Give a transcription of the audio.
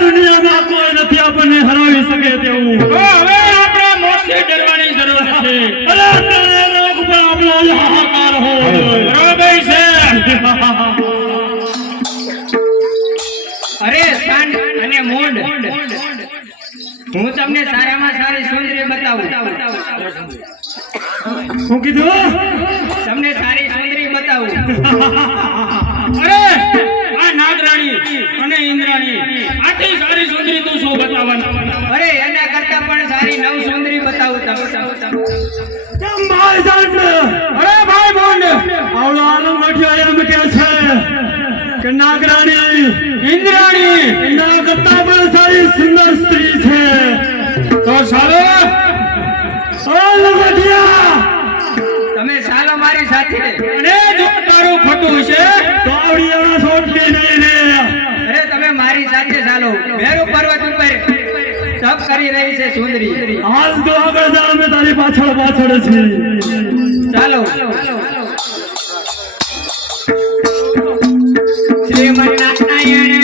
દુનિયામાં કોઈ નથી આપણને હરાવી શકે તેવું. હવે આપણે મોતથી ડરવાની જરૂર નથી. અરે લોક પર આપણો હાહાકાર હોય. બરાબર છે. અરે સાંડ અને મૂંડ, હું તમને સારામાં સારી સુંદરી બતાવું. શું કીધું? તમને સારી સુંદરી બતાવું. અરે આ નાગરાણી અને ઇન્દ્રાણી આટલી સારી સુંદરી તું શું બતાવવાનું? અરે એના કરતા પણ સારી નવ સુંદરી બતાવું. કેમ ભાઈ સાંડ? અરે ભાઈ બોંડ આવડો આનંદ મઠ્યો એમ કે છે કે નાગરાણી ઇન્દ્રાણી એના કરતા પણ સારી સુંદર સ્ત્રી છે. તો ચાલો તમે ચાલો મારી સાથે. અને જો તારું ખોટું છે તો આવડિયા છોડતી નહીં રે. અરે તમે મારી સાથે ચાલો. મેરુ પર્વત ઉપર તપ કરી રહી છે સુંદરી. હાલ તો આગળ જા, અમે તારી પાછળ પાછળ છીએ. ચાલો. શ્રીમન્નારાયણ